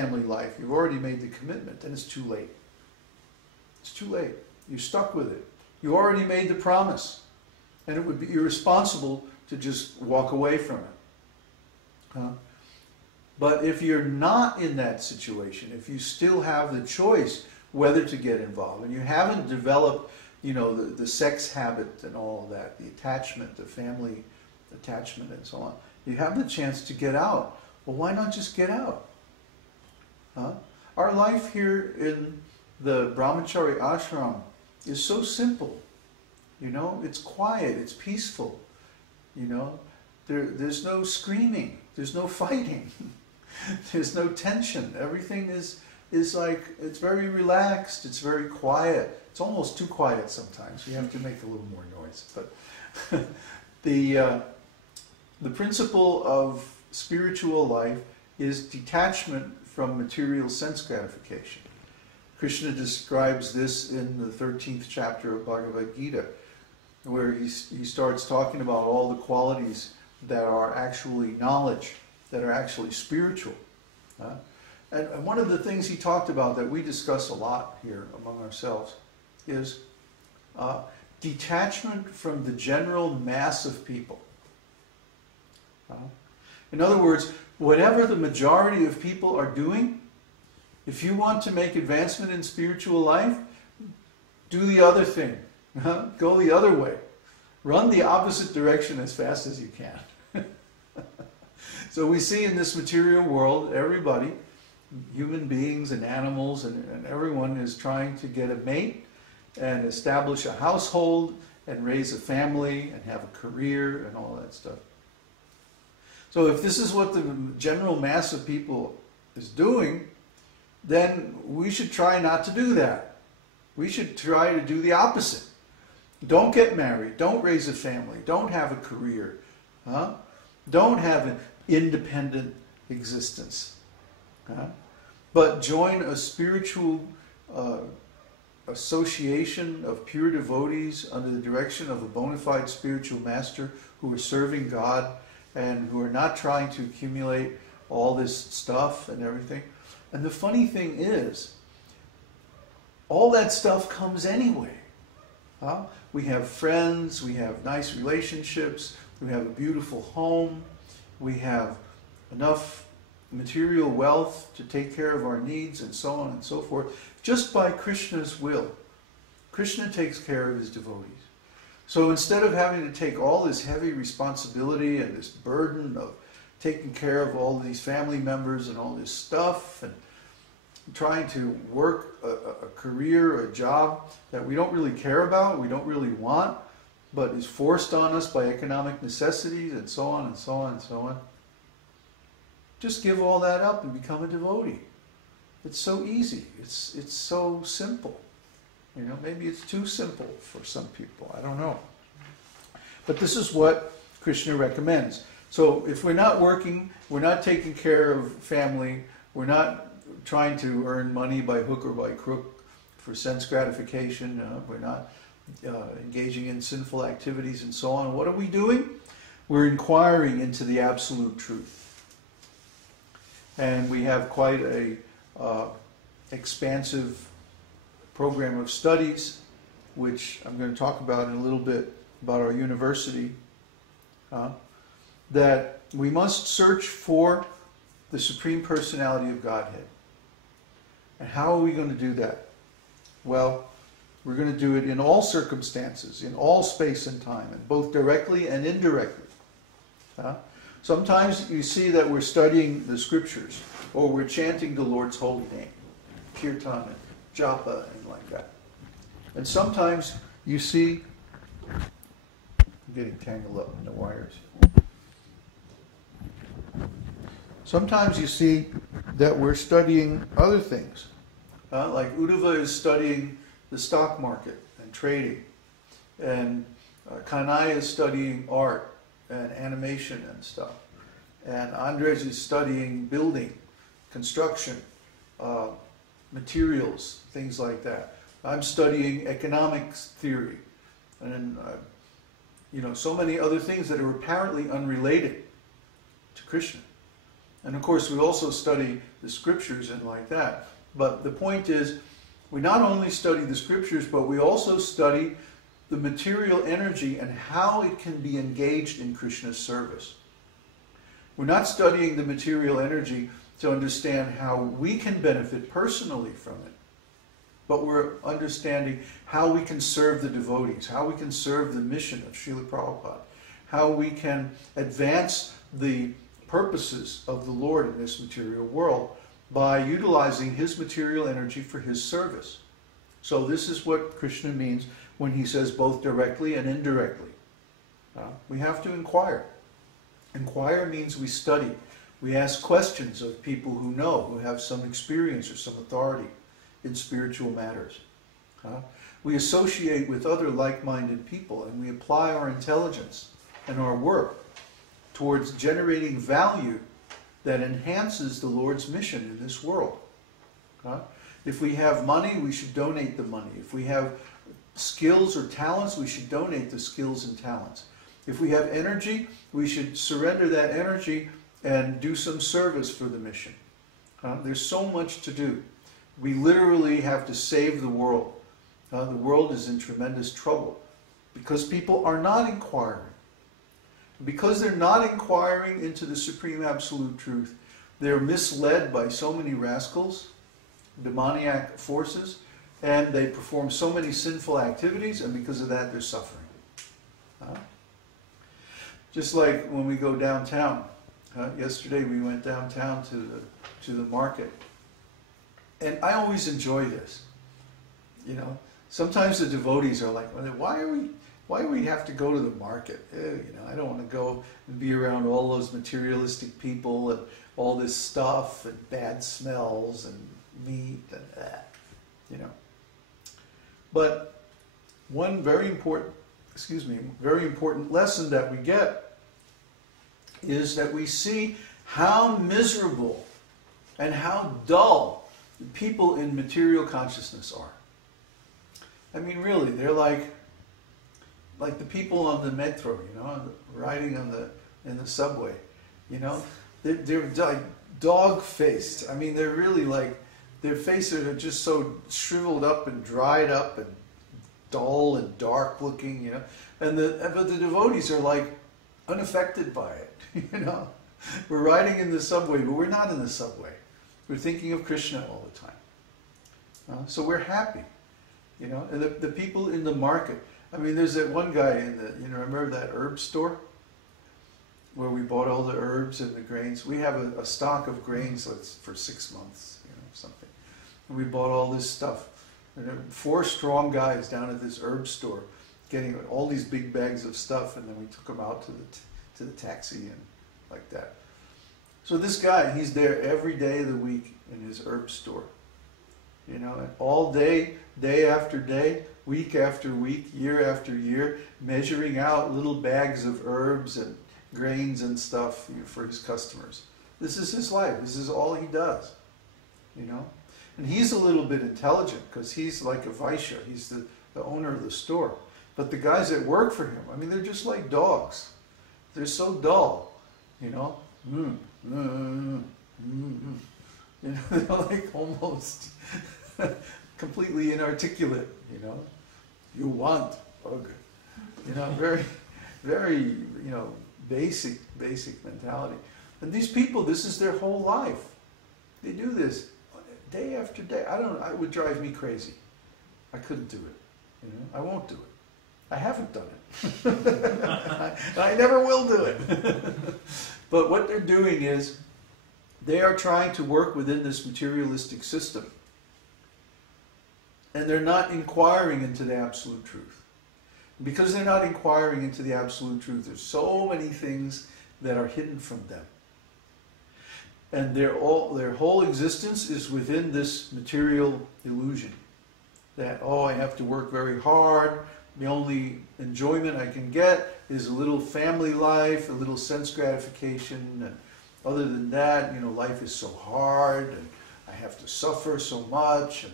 family life, you've already made the commitment, then it's too late. It's too late. You're stuck with it. You already made the promise. And it would be irresponsible to just walk away from it. But if you're not in that situation, if you still have the choice whether to get involved, and you haven't developed, you know, the sex habit and all of that, the attachment, the family attachment and so on, you have the chance to get out. Well, why not just get out? Our life here in the Brahmachari ashram is so simple. You know, it's quiet, it's peaceful. You know, there's no screaming, there's no fighting, there's no tension. Everything is like, it's very relaxed, it's very quiet. It's almost too quiet sometimes. You have to make a little more noise. But the principle of spiritual life is detachment from material sense gratification. Kṛṣṇa describes this in the 13th chapter of Bhagavad Gita, where he starts talking about all the qualities that are actually knowledge, that are actually spiritual. And one of the things he talked about that we discuss a lot here among ourselves is detachment from the general mass of people. In other words, whatever the majority of people are doing, if you want to make advancement in spiritual life, do the other thing. Go the other way. Run the opposite direction as fast as you can. So we see in this material world, everybody, human beings and animals and everyone is trying to get a mate and establish a household and raise a family and have a career and all that stuff. So if this is what the general mass of people is doing, then we should try not to do that. We should try to do the opposite. Don't get married. Don't raise a family. Don't have a career. Don't have an independent existence. But join a spiritual association of pure devotees under the direction of a bona fide spiritual master who are serving God and who are not trying to accumulate all this stuff and everything. And the funny thing is, all that stuff comes anyway. We have friends, we have nice relationships, we have a beautiful home, we have enough material wealth to take care of our needs and so on and so forth, just by Krishna's will. Kṛṣṇa takes care of his devotees. So instead of having to take all this heavy responsibility and this burden of taking care of all these family members and all this stuff and trying to work a career or a job that we don't really care about, we don't really want, but is forced on us by economic necessities and so on and so on and so on. Just give all that up and become a devotee. It's so easy. It's so simple. You know, maybe it's too simple for some people. I don't know. But this is what Kṛṣṇa recommends. So if we're not working, we're not taking care of family, we're not trying to earn money by hook or by crook for sense gratification, we're not engaging in sinful activities and so on. What are we doing? We're inquiring into the absolute truth. And we have quite a expansive program of studies, which I'm going to talk about in a little bit, about our university, that we must search for the Supreme Personality of Godhead. And how are we going to do that? Well, we're going to do it in all circumstances, in all space and time, and both directly and indirectly. Sometimes you see that we're studying the scriptures, or we're chanting the Lord's holy name, kirtan and japa and like that. And sometimes you see, I'm getting tangled up in the wires. Sometimes you see that we're studying other things. Like Uddhava is studying the stock market and trading. And Kanai is studying art and animation and stuff. And Andres is studying building, construction, materials, things like that. I'm studying economics theory. And so many other things that are apparently unrelated to Krishna. And of course, we also study the scriptures and like that. But the point is, we not only study the scriptures, but we also study the material energy and how it can be engaged in Krishna's service. We're not studying the material energy to understand how we can benefit personally from it, but we're understanding how we can serve the devotees, how we can serve the mission of Srila Prabhupada, how we can advance the purposes of the Lord in this material world by utilizing his material energy for his service. So this is what Krishna means when he says both directly and indirectly. We have to inquire. Inquire means we study. We ask questions of people who know, who have some experience or some authority in spiritual matters. We associate with other like-minded people, and we apply our intelligence and our work towards generating value that enhances the Lord's mission in this world. If we have money, we should donate the money. If we have skills or talents, we should donate the skills and talents. If we have energy, we should surrender that energy and do some service for the mission. There's so much to do. We literally have to save the world. The world is in tremendous trouble because people are not inquiring. Because they're not inquiring into the Supreme Absolute Truth, they're misled by so many rascals, demoniac forces, and they perform so many sinful activities, and because of that they're suffering. Just like when we go downtown. Yesterday we went downtown to the market. And I always enjoy this. You know, sometimes the devotees are like, why do we have to go to the market? You know, I don't want to go and be around all those materialistic people and all this stuff and bad smells and meat and that, you know. But one very important lesson that we get is that we see how miserable and how dull the people in material consciousness are. I mean, really, they're like the people on the metro, you know, riding in the subway, you know. They're like dog-faced. I mean, they're really like, their faces are just so shriveled up and dried up and dull and dark looking, you know. But the devotees are like unaffected by it, you know. We're riding in the subway, but we're not in the subway. We're thinking of Krishna all the time. So we're happy, you know. And the people in the market, I mean, there's that one guy in the, you know, remember that herb store where we bought all the herbs and the grains? We have a stock of grains that's for 6 months, you know, something. And we bought all this stuff. And there were 4 strong guys down at this herb store getting all these big bags of stuff, and then we took them out to the taxi and like that. So this guy, he's there every day of the week in his herb store. You know, and all day, day after day, week after week, year after year, measuring out little bags of herbs and grains and stuff, you know, for his customers. This is his life. This is all he does, you know. And he's a little bit intelligent because he's like a Vaishya. He's the owner of the store. But the guys that work for him, I mean, they're just like dogs. They're so dull, you know. You know, they're like almost completely inarticulate, you know. You want, okay. You know, very, very, you know, basic mentality. And these people, this is their whole life. They do this day after day. It would drive me crazy. I couldn't do it. You know, I won't do it. I haven't done it. I never will do it. But what they're doing is they are trying to work within this materialistic system. And they're not inquiring into the absolute truth. Because they're not inquiring into the absolute truth, there's so many things that are hidden from them. And their whole existence is within this material illusion. That, oh, I have to work very hard. The only enjoyment I can get is a little family life, a little sense gratification. And other than that, you know, life is so hard, and I have to suffer so much, and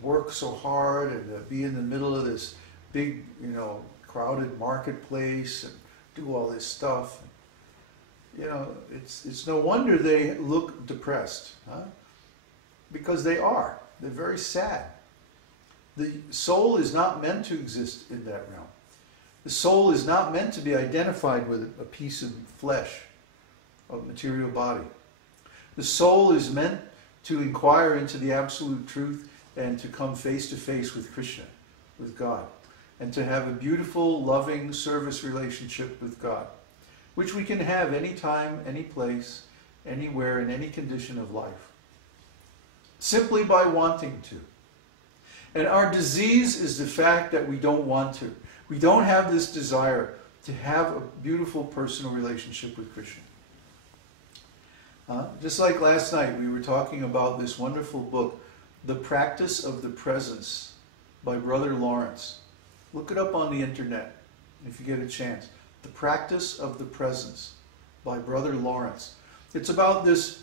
work so hard, and be in the middle of this big, you know, crowded marketplace, and do all this stuff. it's no wonder they look depressed, huh? Because they are. They're very sad. The soul is not meant to exist in that realm. The soul is not meant to be identified with a piece of flesh, a material body. The soul is meant to inquire into the absolute truth and to come face to face with Kṛṣṇa, with God, and to have a beautiful, loving service relationship with God, which we can have anytime, any place, anywhere, in any condition of life, simply by wanting to. And our disease is the fact that we don't want to. We don't have this desire to have a beautiful personal relationship with Kṛṣṇa. Just like last night, we were talking about this wonderful book, The Practice of the Presence, by Brother Lawrence. Look it up on the internet if you get a chance. The Practice of the Presence by Brother Lawrence. It's about this